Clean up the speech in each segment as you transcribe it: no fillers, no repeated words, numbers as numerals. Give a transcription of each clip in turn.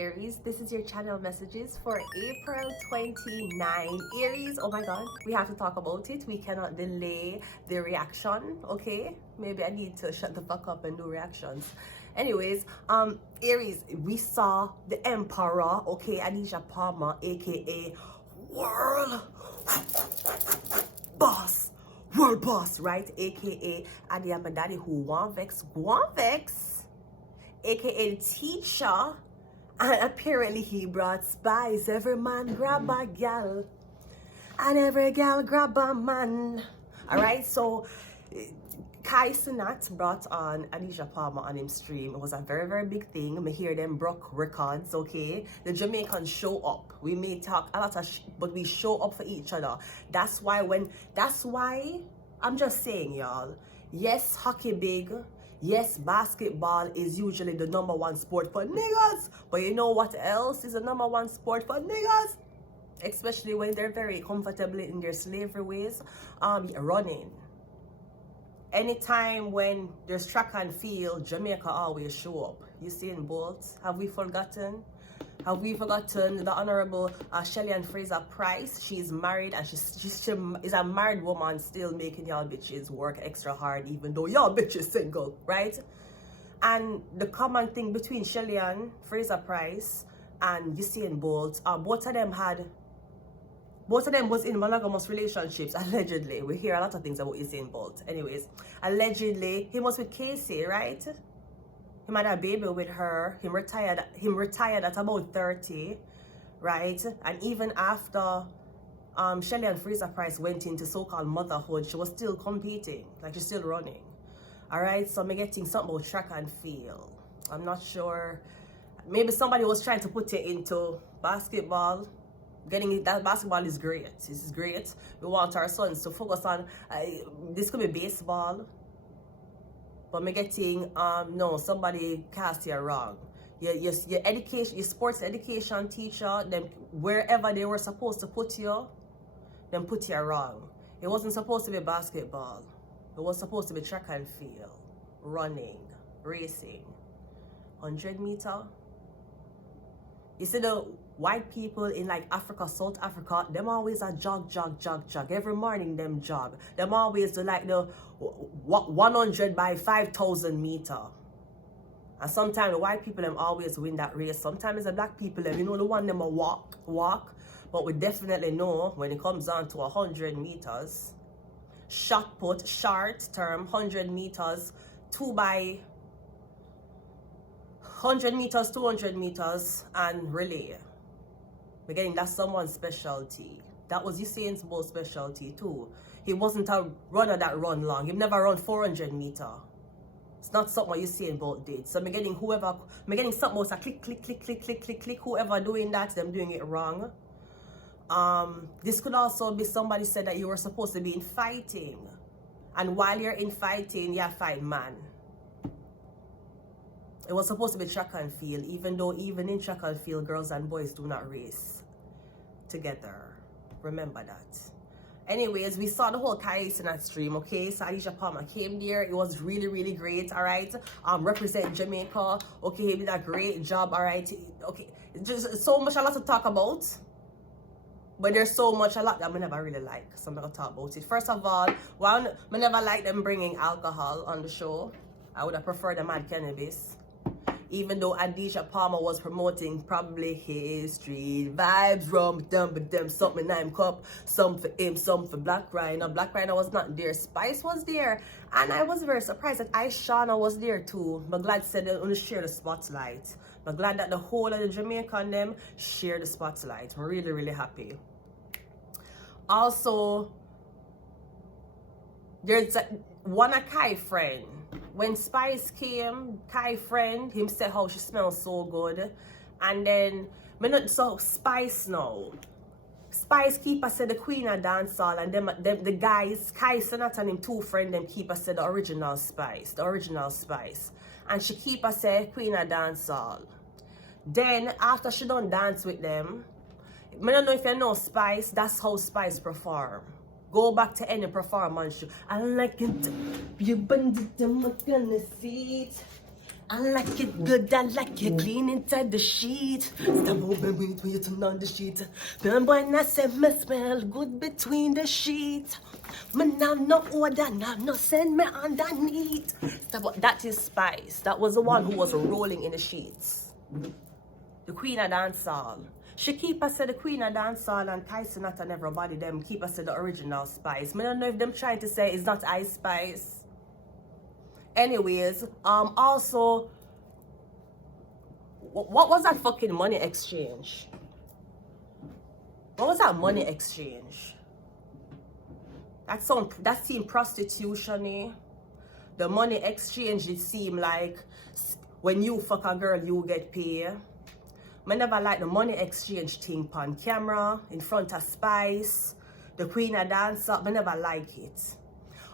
Aries. This is your channel messages for April 29. Aries, oh my god, we have to talk about it. We cannot delay the reaction, okay? Maybe I need to shut the fuck up and do reactions. Anyways, Aries, we saw the Emperor, okay, Anisha Palmer, aka World Boss, right? Aka Adi Daddy who want vex, aka teacher, and apparently he brought spies. Every man grab a gal and every gal grab a man. All right, so Kai Sinat brought on Anisha Palmer on him stream. It was a very big thing. I hear them broke records, okay? The Jamaicans show up. We may talk a lot of but we show up for each other. That's why I'm just saying, y'all, yes, hockey big. Yes, basketball is usually the #1 sport for niggas. But you know what else is the #1 sport for niggas? Especially when they're very comfortable in their slavery ways. Running. Anytime when there's track and field, Jamaica always show up. Usain Bolt, have we forgotten? Have we forgotten the Honorable Shelly-Ann Fraser-Pryce? She's married and she is a married woman still making y'all bitches work extra hard even though y'all bitches single, right? And the common thing between Shelly-Ann Fraser-Pryce and Usain Bolt, both of them was in monogamous relationships, allegedly. We hear a lot of things about Usain Bolt. Anyways, allegedly, he was with Casey, right? He had a baby with her. Him retired at about 30, right? And even after Shelly-Ann Fraser-Pryce went into so-called motherhood, she was still competing, like she's still running. All right, so I'm getting something about track and field. I'm not sure. Maybe somebody was trying to put it into basketball. Getting it, that basketball is great. This is great. We want our sons to focus on this could be baseball. But me getting no, somebody cast you wrong. Your education, your sports education teacher, them wherever they were supposed to put you, them put you wrong. It wasn't supposed to be basketball. It was supposed to be track and field, running, racing, 100-meter. You see the white people in like Africa, South Africa, them always a jog. Every morning them jog. Them always do like the 100 by 5,000 meter. And sometimes the white people them always win that race. Sometimes the black people them, you know, the one them a walk. But we definitely know when it comes on to 100 meters, shot put, short term, 100 meters, 2 by 100 meters, 200 meters, and relay. Again, that's someone's specialty. That was Usain Bolt's specialty too. He wasn't a runner that run long. He never run 400 meter. It's not something Usain Bolt did. So I'm getting something else, a click. Whoever doing that, them doing it wrong. This could also be somebody said that you were supposed to be in fighting. And while you're in fighting, you fight man. It was supposed to be track and field, even though even in track and field, girls and boys do not race together. Remember that. Anyways, we saw the whole Kai Sinat stream, okay? So Anisha Palmer came there. It was really great, all right? Represent Jamaica. Okay, he did a great job, all right? Okay, just a lot to talk about. But there's a lot that I never really like. So I'm not going to talk about it. First of all, I never like them bringing alcohol on the show. I would have preferred them add cannabis. Even though Anisha Palmer was promoting probably his street vibes, rum, something in him cup, some for him, some for Black Rhino. Black Rhino was not there. Spice was there. And I was very surprised that Aishana was there too. I'm glad said they only share the spotlight. I'm glad that the whole of the Jamaican them share the spotlight. I'm really happy. Also, there's one a Kai friend. When Spice came, Kai friend, him said how she smells so good. And then, so Spice now. Spice keeper said the queen of dancehall, and the guys, Kai Sinat and him two friend, them keeper said the original Spice. And she keeper said queen of dancehall. Then, after she done dance with them, I don't know if you know Spice, that's how Spice perform. Go back to any performance show. I like it. You bend it, I'm gonna see it. I like it good, I like it clean inside the sheet. Stop moving when you turn on the sheet. Then when I say me smell good between the sheets. Man, now no order, now no send me underneath. That is Spice. That was the one who was rolling in the sheets. The queen of dancehall. She keep us the queen of dancehall and Tyson not and everybody them keep us the original Spice. I don't know if them trying to say it's not Ice Spice. Anyways, also, what was that fucking money exchange? What was that money exchange? That seemed prostitution-y. The money exchange, it seemed like when you fuck a girl, you get paid. I never like the money exchange thing on camera, in front of Spice, the queen of dancer. I never like it.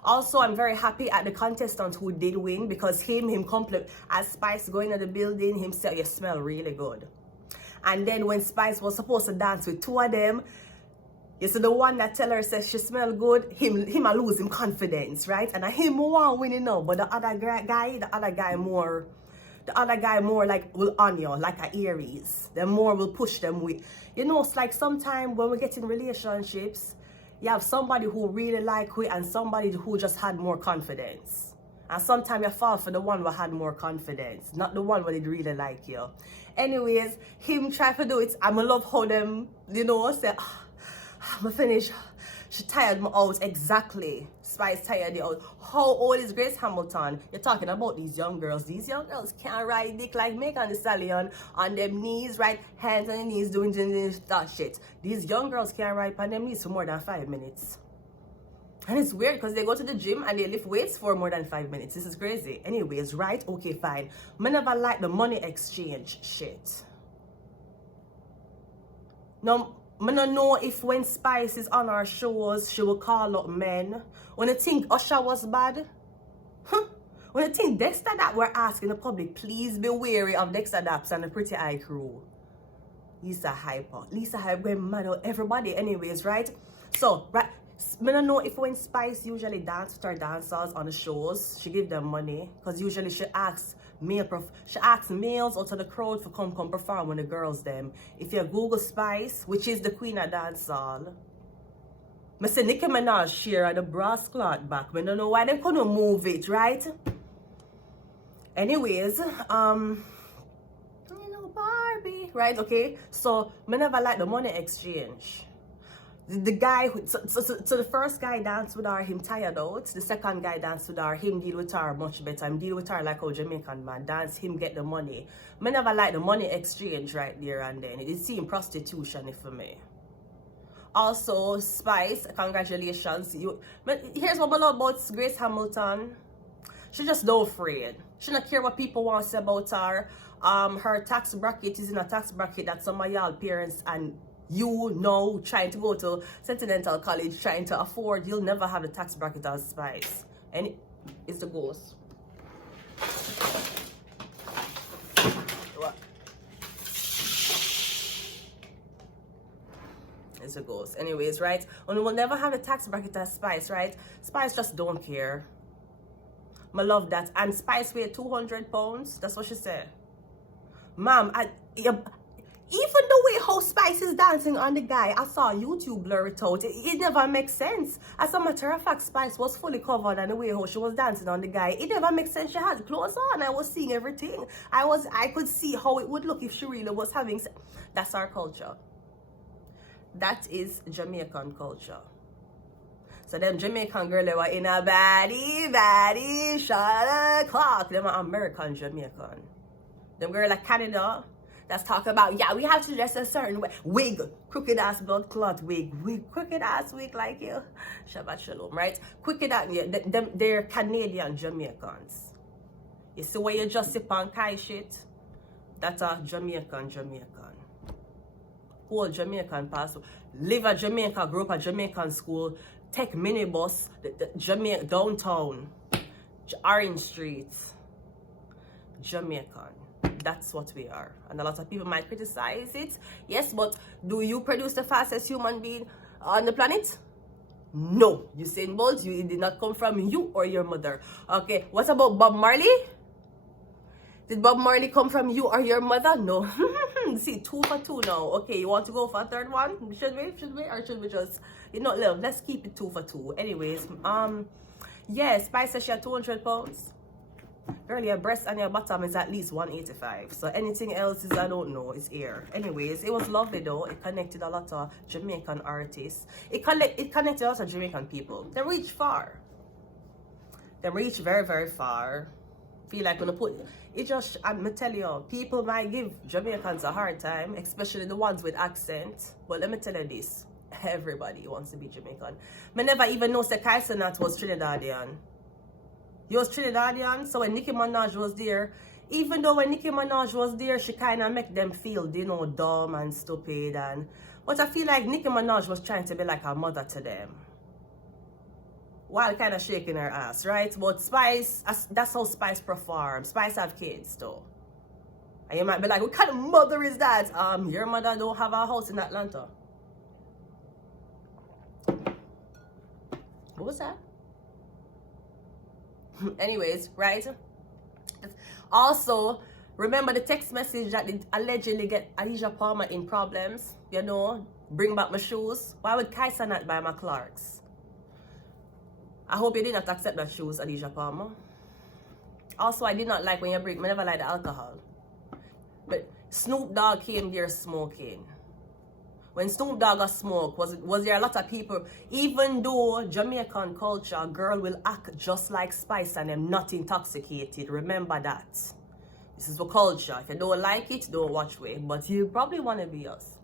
Also, I'm very happy at the contestant who did win because him compliment as Spice going in the building, him said, you smell really good. And then when Spice was supposed to dance with two of them, you see the one that tell her says she smell good, him a lose him confidence, right? And him want win, you know, but the other guy more like will on you, like a Aries. The more will push them with, you know, it's like sometimes when we get in relationships, you have somebody who really like you and somebody who just had more confidence. And sometimes you fall for the one who had more confidence, not the one who did really like you. Anyways, him try to do it. I'm love how them, you know, say, I'm finished. She tired me out. Exactly. Spice tired you out. How old is Grace Hamilton? You're talking about these young girls. These young girls can't ride dick like Megan Thee Stallion on them knees, right? Hands on their knees doing that shit. These young girls can't ride on them knees for more than 5 minutes. And it's weird because they go to the gym and they lift weights for more than 5 minutes. This is crazy. Anyways, right? Okay, fine. I never like the money exchange shit. Now, I don't know if when Spice is on our shows, she will call up men. When I think Usher was bad, when I think Dexter that we're asking the public, please be wary of Dexter Daps and the Pretty Eye crew. Lisa Hyper going mad at everybody anyways, right? So, right, I don't know if when Spice usually dance with her dancers on the shows, she give them money. Because usually she asks males out of the crowd to come perform with the girls them. If you Google Spice, which is the queen of dancehall, I say Nicki Minaj share the brass cloth back. I don't know why they couldn't move it, right? Anyways, you know, Barbie, right? Okay, so I never like the money exchange. The guy, so the first guy danced with her, him tired out. The second guy danced with her, him deal with her much better. Him deal with her like how Jamaican man dance, him get the money. I never like the money exchange right there and then. It seemed prostitution for me. Also, Spice, congratulations. Here's what I love about Grace Hamilton. She just don't afraid. She don't care what people want to say about her. Her tax bracket is in a tax bracket that some of y'all parents and you know trying to go to Natal College, trying to afford, you'll never have the tax bracket as Spice. And it's the ghost. What? It's a ghost. Anyways, right? And we'll never have the tax bracket as Spice, right? Spice just don't care. I love that. And Spice weighed 200 pounds. That's what she said. Ma'am, even the way how Spice is dancing on the guy, I saw YouTube blur it out. It never makes sense. As a matter of fact, Spice was fully covered and the way how she was dancing on the guy, it never makes sense. She had clothes on. I was seeing everything. I could see how it would look if she really was having sex. That's our culture. That is Jamaican culture. So them Jamaican girl, they were in a baddie, shot o'clock. Them are American Jamaican. Them girl like Canada, that's talking about, yeah, we have to dress a certain way. Wig, crooked ass blood clot wig, crooked ass wig like you. Shabbat shalom, right? Crooked ass, yeah, they're Canadian Jamaicans. You see where you just sip on Kai shit? That's a Jamaican. Whole Jamaican passport. Live at Jamaica, grew up at Jamaican school, take minibus, Jamaica downtown, Orange Street, Jamaican. That's what we are. And a lot of people might criticize it. Yes, but do you produce the fastest human being on the planet? No. Usain Bolt, it did not come from you or your mother. Okay, what about Bob Marley? Did Bob Marley come from you or your mother? No. See, 2 for 2 now. Okay, you want to go for a third one? Should we? Should we? Or should we just, you know, let's keep it 2 for 2. Anyways, yeah, Spice says she had 200 pounds. Girl, your breast and your bottom is at least 185. So anything else is, I don't know, it's air. Anyways, it was lovely though. It connected a lot of Jamaican artists. It connected a lot of Jamaican people. They reached far. They reached very, very far. Feel like when I put it, just, I'm gonna tell you, people might give Jamaicans a hard time, especially the ones with accent. But let me tell you this, everybody wants to be Jamaican. I never even know Sir Kaisenat was Trinidadian. He was Trinidadian, so when Nicki Minaj was there, even though when Nicki Minaj was there, she kind of make them feel, you know, dumb and stupid. But I feel like Nicki Minaj was trying to be like a mother to them, while kind of shaking her ass, right? But Spice, that's how Spice performs. Spice have kids, though. And you might be like, what kind of mother is that? Your mother don't have a house in Atlanta. What was that? Anyways, right? Also, remember the text message that did allegedly get Alicia Palmer in problems? You know, bring back my shoes. Why would Kaisa not buy my Clarks? I hope you did not accept that shoes, Alicia Palmer. Also, I did not like when you bring, I never liked the alcohol. But Snoop Dogg came there smoking. When Snoop Dogg got smoked, was there a lot of people, even though Jamaican culture, a girl will act just like Spice and them not intoxicated. Remember that. This is the culture. If you don't like it, don't watch it. But you probably want to be us.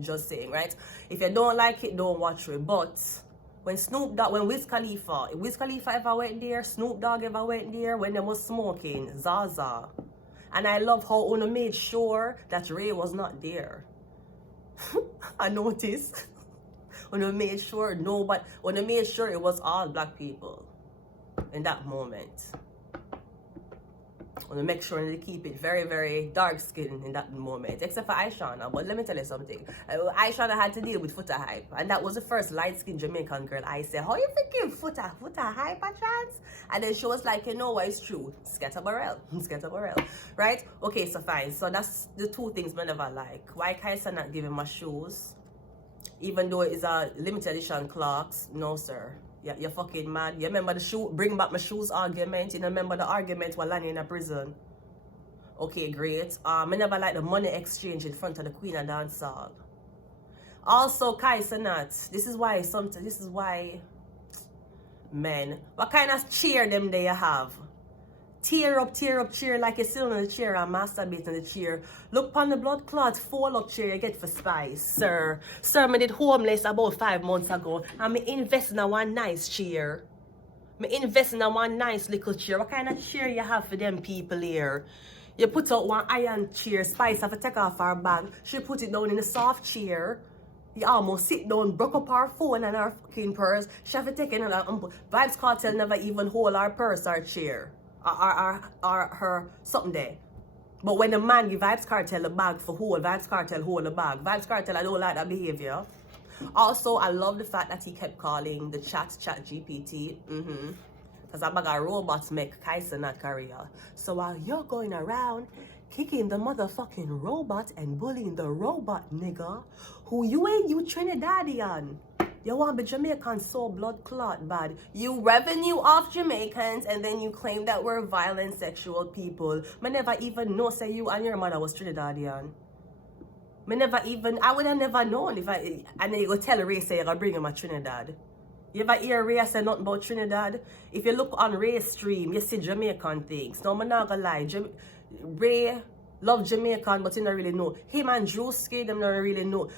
Just saying, right? If you don't like it, don't watch it. But when Snoop Dogg, when Wiz Khalifa ever went there, Snoop Dogg ever went there, when they was smoking, Zaza. And I love how Una made sure that Ray was not there. I noticed. When I made sure it was all black people in that moment. When I make sure to keep it very, very dark skinned in that moment, except for Aishana. But let me tell you something. Aishana had to deal with Foota Hype, and that was the first light skinned Jamaican girl I said, how you thinking Foota Hype a chance? And then she was like, you know what, it's true. Scatterbarrel, right? Okay, so fine. So that's the two things I never like. Why Kaisa not giving my shoes, even though it's a limited edition Clarks? No, sir. You're fucking mad. You remember the bring back my shoes argument? You remember the argument while Lani in a prison? Okay, great. I never like the money exchange in front of the Queen of Dancehall. Also, Kai Sanat. This is why, men, what kind of cheer them they have? Tear up, cheer like you're sitting on the chair and masturbating on the chair. Look upon the blood clot, fall up chair you get for Spice, sir. Sir, I did homeless about 5 months ago and me invest in a one nice chair. Me invest in a one nice little chair. What kind of chair you have for them people here? You put out one iron chair, Spice have to take off her bag. She put it down in a soft chair. You almost sit down, broke up her phone and her fucking purse. She have to take another Vibes Cartel never even hold her purse or chair. Or her something there. But when the man give Vibes Cartel a bag for hold, Vibes Cartel hold the bag. Vibes Cartel, I don't like that behavior. Also, I love the fact that he kept calling the chat GPT. Because a bag of robots make Kaisa not career. So while you're going around kicking the motherfucking robot and bullying the robot nigga, who you ain't, you Trinidadian. You want to be Jamaican so blood clot bad. You revenue off Jamaicans and then you claim that we're violent sexual people. I never even know say you and your mother was Trinidadian. I would have never known if and then you go tell Ray say you're going to bring him a Trinidad. You ever hear Ray say nothing about Trinidad? If you look on Ray's stream, you see Jamaican things. No, I'm not going to lie. Ray love Jamaican, but he don't really know. Him and Drewski, them don't really know.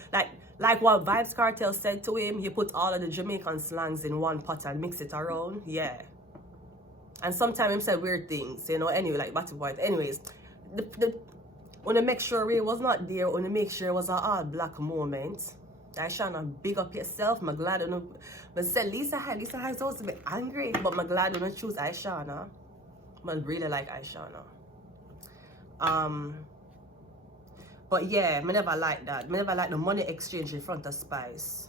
Like what Vibes Cartel said to him, he put all of the Jamaican slangs in one pot and mix it around. Yeah. And sometimes he said weird things, you know. Anyway, like Battle White. Anyways, want to make sure Ray was not there. Want to make sure it was an all black moment. Aishana, big up yourself. I'm glad you know. I said Lisa High is supposed to be angry, but I'm glad you don't choose Aishana. I really like Aishana. But yeah, I never like that. I never like the money exchange in front of Spice.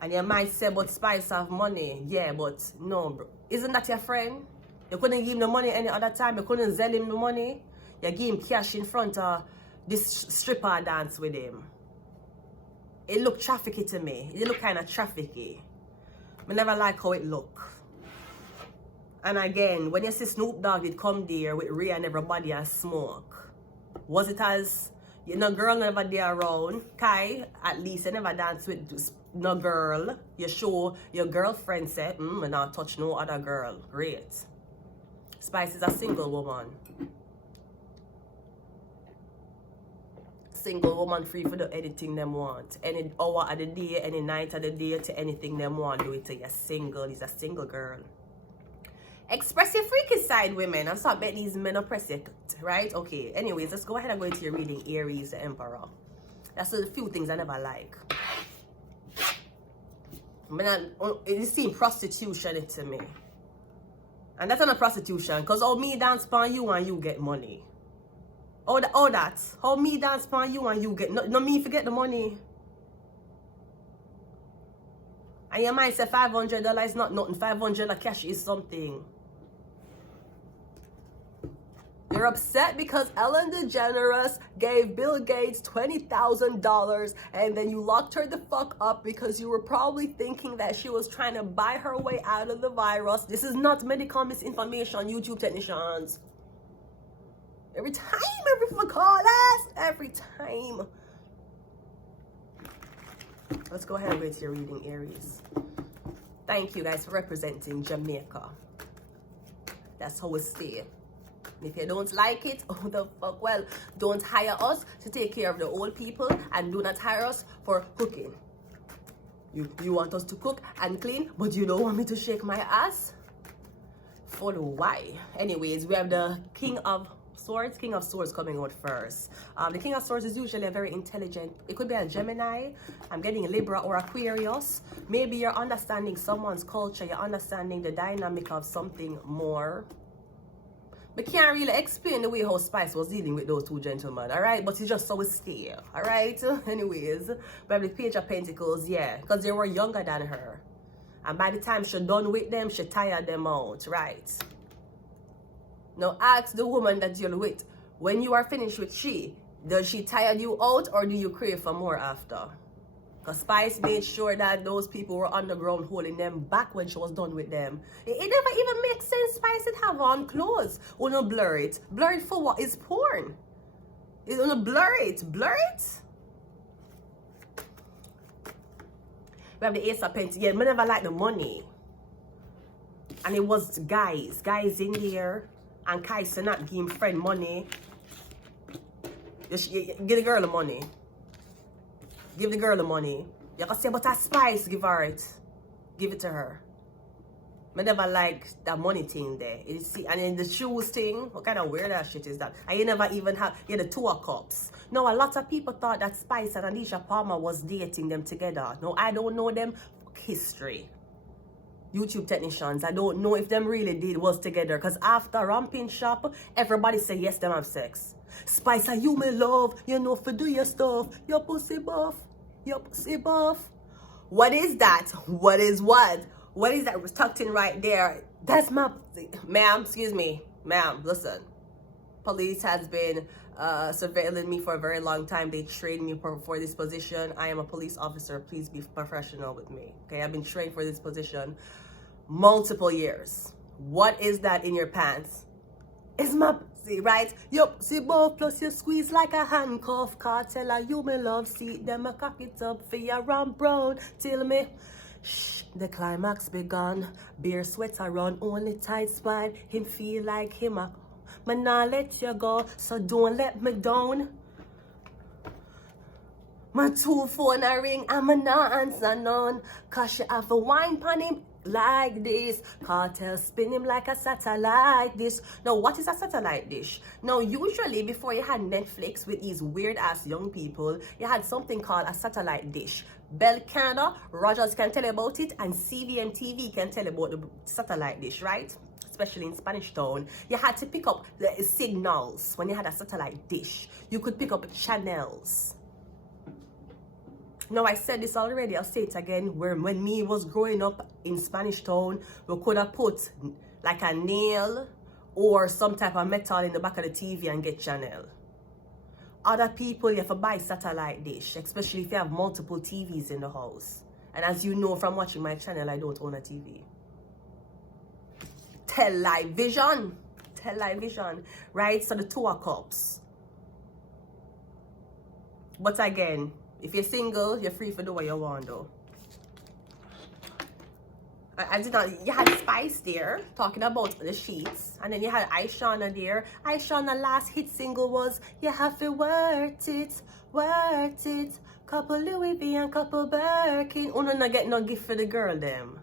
And you might say, but Spice have money. Yeah, but no, bro. Isn't that your friend? You couldn't give him the money any other time. You couldn't sell him the money. You give him cash in front of this stripper dance with him. It look trafficky to me. It look kind of trafficky. I never like how it look. And again, when you see Snoop Dogg, it come there with Ray and everybody and smoke. Was it as, you know, girl never there around? Kai, at least you never dance with no girl. You show your girlfriend say, I not touch no other girl. Great. Spice is a single woman. Single woman free for do anything them want. Any hour of the day, any night of the day, to anything them want. Do it to you're single. He's a single girl. Express your freaky side, women. I'm sorry, I bet these men oppress it, right? Okay, anyways, let's go ahead and go into your reading. Aries, the Emperor. That's a few things I never like. It seems prostitution to me. And that's not a prostitution, because how me dance upon you and you get money. How me dance upon you and you get, no me forget the money. And you might say $500 is not nothing. $500 cash is something. You're upset because Ellen DeGeneres gave Bill Gates $20,000 and then you locked her the fuck up because you were probably thinking that she was trying to buy her way out of the virus. This is not medical misinformation, YouTube technicians. Every time. Let's go ahead and go into your reading, Aries. Thank you guys for representing Jamaica. That's how we stay. If you don't like it, oh the fuck, well, don't hire us to take care of the old people and do not hire us for cooking. You want us to cook and clean, but you don't want me to shake my ass? For the why? Anyways, we have the King of Swords coming out first. The King of Swords is usually a very intelligent, it could be a Gemini, I'm getting Libra or Aquarius. Maybe you're understanding someone's culture, you're understanding the dynamic of something more. We can't really explain the way how Spice was dealing with those two gentlemen, alright? But it's just so we stay, alright? Anyways, we have the Page of Pentacles, yeah, because they were younger than her. And by the time she done with them, she tired them out, right? Now ask the woman that you're with, when you are finished with she, does she tire you out or do you crave for more after? Because Spice made sure that those people were on the ground holding them back when she was done with them. It never even makes sense Spice would have on clothes. Oh no, blur it. Blur it for what? It's porn. It's gonna blur it. Blur it? We have the Ace of Pentacles. Yeah, I never like the money. And it was guys in here. And Kaisa not give him friend money. Give the girl the money. Give the girl the money. You can say, but a Spice, give her it. Give it to her. I never like that money thing there. You see, and then the shoes thing, what kind of weird ass shit is that? And you never even have, the 2 of Cups. No, a lot of people thought that Spice and Alicia Palmer was dating them together. No, I don't know them. History. YouTube technicians, I don't know if them really was together. Because after Ramping Shop, everybody say yes, them have sex. Spice, are you my love? You know for do your stuff. Your pussy buff. Your pussy buff. What is that? What is what? What is that? It was tucked in right there. That's my... Ma'am, excuse me. Ma'am, listen. Police has been surveilling me for a very long time. They trained me for this position. I am a police officer. Please be professional with me. Okay, I've been trained for this position multiple years. What is that in your pants? It's my pussy, right? Yup, see both plus you squeeze like a handcuff. Cartel, you me love, see them a cock it up for your ramp brown. Tell me, shh, the climax begun. Beer sweater run, only tight spine. Him feel like him a... Man, nah let you go, so don't let me down. My 2 phone a ring, I'm a nah answer none. Cause you have a wine pan him like this. Cartel spin him like a satellite dish. Now, what is a satellite dish? Now, usually before you had Netflix with these weird ass young people, you had something called a satellite dish. Bell Canada, Rogers can tell you about it, and CVM TV can tell you about the satellite dish, right? Especially in Spanish Town, you had to pick up the signals when you had a satellite dish. You could pick up channels. Now, I said this already, I'll say it again. When me was growing up in Spanish Town, we could have put like a nail or some type of metal in the back of the TV and get channel. Other people, you have to buy satellite dish, especially if you have multiple TVs in the house. And as you know from watching my channel, I don't own a TV. Television, right? So the 2 of cups. But again, if you're single, you're free for do what you want though. I did not, you had Spice there talking about the sheets, and then you had Aishana there. Aishana last hit single was You Have to Worth It. Couple Louis V and couple Birkin. Uno not get no gift for the girl them.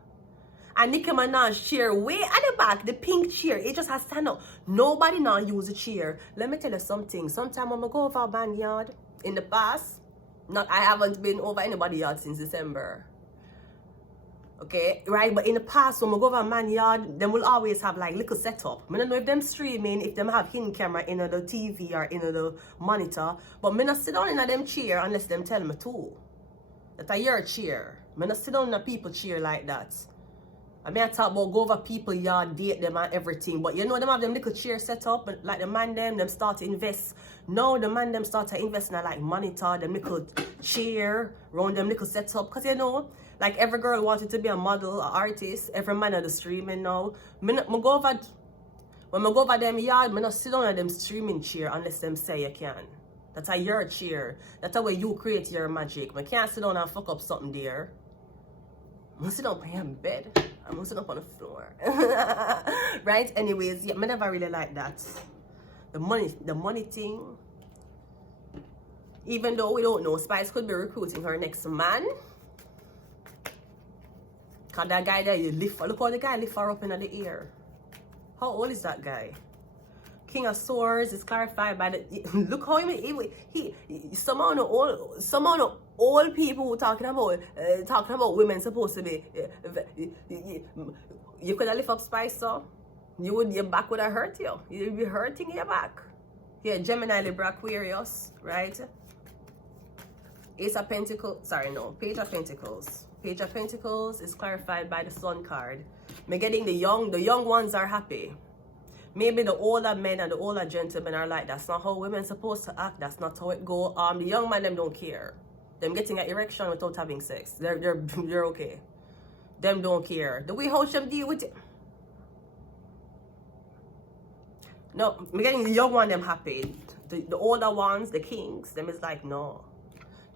And Nicki Minaj chair way at the back, the pink chair, it just has stand up. Nobody now use a chair. Let me tell you something. Sometime I'm gonna go over a backyard. In the past, I haven't been over anybody's yard since December. Okay, right? But in the past, when we go over a man yard, them will always have like little setup. I don't know if them streaming, if them have hidden camera in the TV or in the monitor. But me not sit down in a them chair unless them tell me to. That a your chair. Me not sit down in a people chair like that. I mean, I talk about go over people yard, date them and everything. But you know, them have them little chair set up. Like the man them start to invest. Now the man them start to invest in a like monitor, them little chair, round them little setup. Because you know, like every girl wanted to be a model, an artist. Every man are the streaming now. When I go over them yard, I not sit down on them streaming chair unless them say you can. That's a your chair. That's the way you create your magic. I can't sit down and fuck up something there. I'm gonna sit down on your bed. I'm gonna sit up on the floor. Right? Anyways, yeah, I never really like that. The money thing. Even though we don't know, Spice could be recruiting her next man. Cause that guy there, look how the guy lift her up in the air. How old is that guy? King of Swords is clarified by the look how he some of the old people who talking about women supposed to be you could have lift up Spice, so your back would have hurt you. You'd be hurting your back. Yeah, Gemini, Libra, Aquarius, right? Ace of Pentacles, sorry, no, Page of Pentacles. Page of Pentacles is clarified by the Sun card. Me getting the young ones are happy. Maybe the older men and the older gentlemen are like, that's not how women supposed to act. That's not how it go. The young man, them don't care. Them getting an erection without having sex. They're okay. Them don't care. The way how them deal with it. No, me getting the young one, them happy. The older ones, the kings, them is like, no.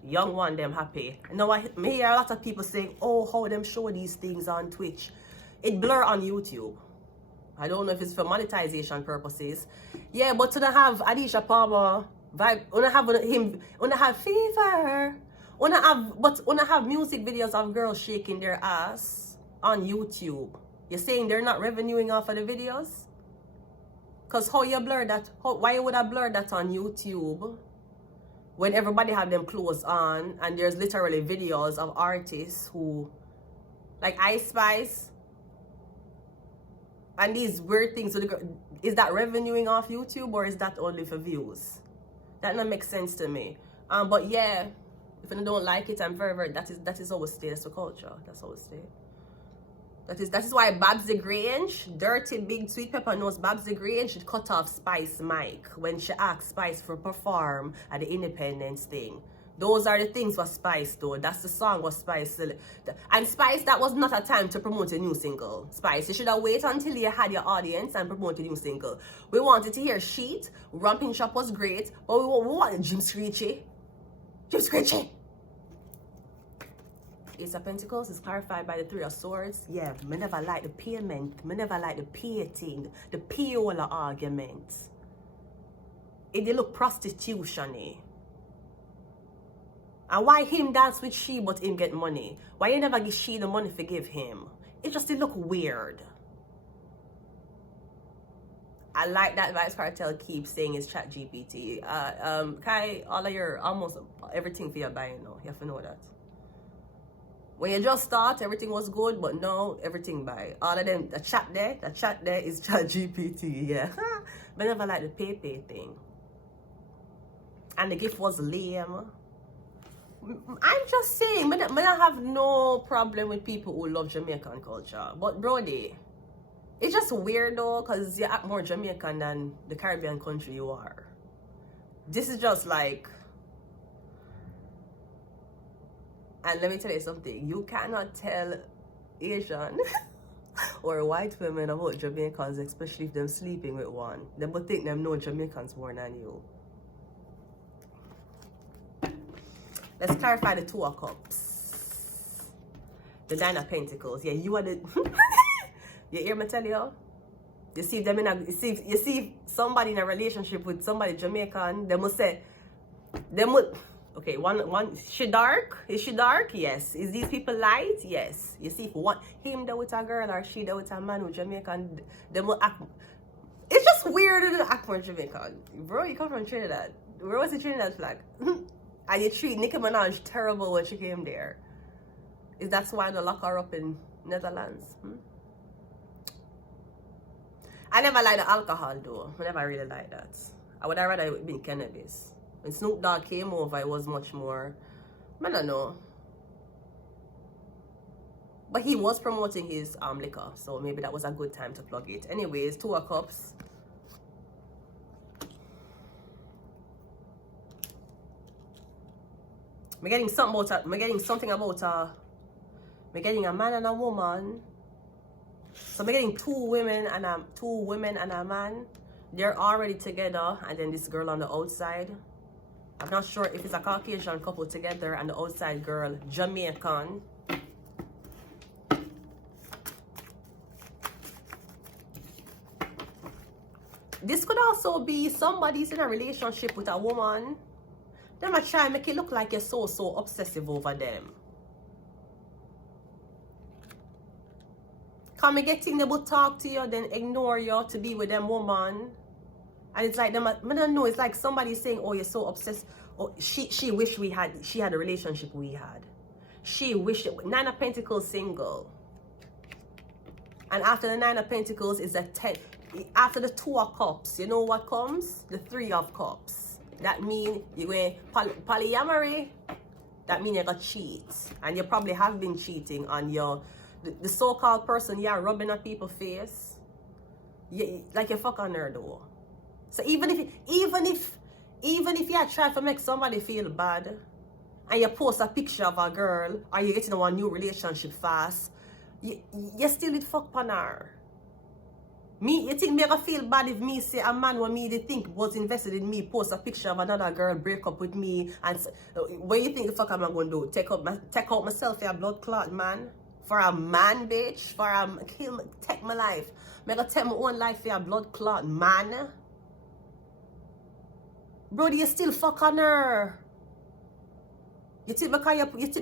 Young one, them happy. Now I hear a lot of people saying, oh, how them show these things on Twitch. It blur on YouTube. I don't know if it's for monetization purposes. Yeah, but to have Adisha Palmer vibe, wanna have fever. Wanna have music videos of girls shaking their ass on YouTube. You're saying they're not revenuing off of the videos? Cause how you blur that? Why would I blur that on YouTube? When everybody have them clothes on and there's literally videos of artists who, like Ice Spice, and these weird things. So is that revenuing off YouTube or is that only for views? That not make sense to me. But yeah, if you don't like it, I'm very that is how it stays. That's the culture. That's how it stays. That is why Babs the Grange, dirty big sweet pepper nose Babs the Grange, should cut off Spice mic when she asked Spice for perform at the Independence thing. Those are the things for Spice though. That's the song was Spice. And Spice, that was not a time to promote a new single. Spice, you should have waited until you had your audience and promote a new single. We wanted to hear Sheet. Ramping Shop was great. But we wanted Jim Screechy. Jim Screechy. Ace of Pentacles is clarified by the Three of Swords. Yeah, me never like the payment. Me never like the pay thing. The payola argument. It they look prostitution-y. And why him dance with she but him get money? Why you never give she the money to give him? It just look weird. I like that Vice Cartel keeps saying it's Chat GPT. Kai, all of your almost everything for your buying now. You have to know that. When you just start, everything was good, but now everything buy. All of them, the chat there is Chat GPT. Yeah, but never like the pay thing. And the gift was lame. I'm just saying, I have no problem with people who love Jamaican culture. But Brody, It's just weird though, because you act more Jamaican than the Caribbean country you are. This is just like, and let me tell you something, you cannot tell Asian or white women about Jamaicans, especially if they're sleeping with one. They would think them know Jamaicans more than you. Let's clarify the Two of Cups. The Nine of Pentacles. Yeah, you are the... You hear me tell you? You see them in a... You see somebody in a relationship with somebody Jamaican, they must say... They must... Okay, one... She dark? Is she dark? Yes. Is these people light? Yes. You see, if one... Him there with a girl or she there with a man with Jamaican, they must act... It's just weird to act for Jamaican. Bro, you come from Trinidad. Where was the Trinidad flag? And you treat Nicki Minaj terrible when she came there. Is that why they lock her up in Netherlands? I never liked the alcohol though. I never really liked that. I would have rather it been cannabis. When Snoop Dogg came over, it was much more... I don't know. But he was promoting his liquor, so maybe that was a good time to plug it. Anyways, Two of Cups. I'm getting something about I'm getting a man and a woman. So I'm getting two women and a man. They're already together, and then this girl on the outside. I'm not sure if it's a Caucasian couple together and the outside girl Jamaican. This could also be somebody's in a relationship with a woman. They might try and make it look like you're so obsessive over them. Come and getting them to talk to you, then ignore you to be with them woman. And it's like them, I don't know, it's like somebody saying, oh, you're so obsessed. Oh, she wished she had a relationship we had. She wished it. Nine of Pentacles single. And after the Nine of Pentacles is a 10. After the Two of Cups, you know what comes? The Three of Cups. That means you're going polyamory. That means you're going to cheat. And you probably have been cheating on the so-called person you're rubbing at people's face. Like you fuck on her though. So even if you try to make somebody feel bad and you post a picture of a girl or you get into a new relationship fast, you still did fuck on her. You think me gonna feel bad if me say a man what me they think was invested in me post a picture of another girl break up with me and what you think the fuck am I gonna do? Take out myself for a blood clot man? For a man bitch? Take my life. Me gonna take my own life for a blood clot man? Bro, you still fuck on her. You think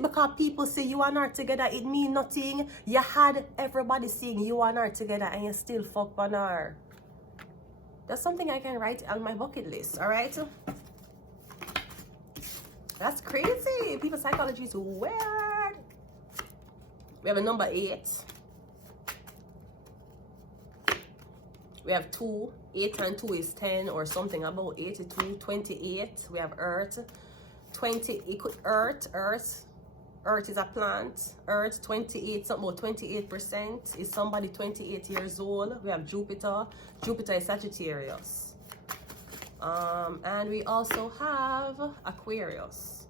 because people say you and her together, it mean nothing? You had everybody saying you and her together and you still fuck on her. That's something I can write on my bucket list, alright? That's crazy. People's psychology is weird. We have a number 8. We have 2. 8 and 2 is 10 or something about 82. 28. We have Earth. 20 equal Earth is a plant. Earth 28, something about 28% is somebody 28 years old. We have Jupiter is Sagittarius, and we also have Aquarius.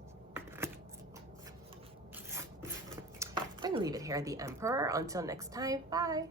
I'm gonna leave it here, the Emperor. Until next time, bye.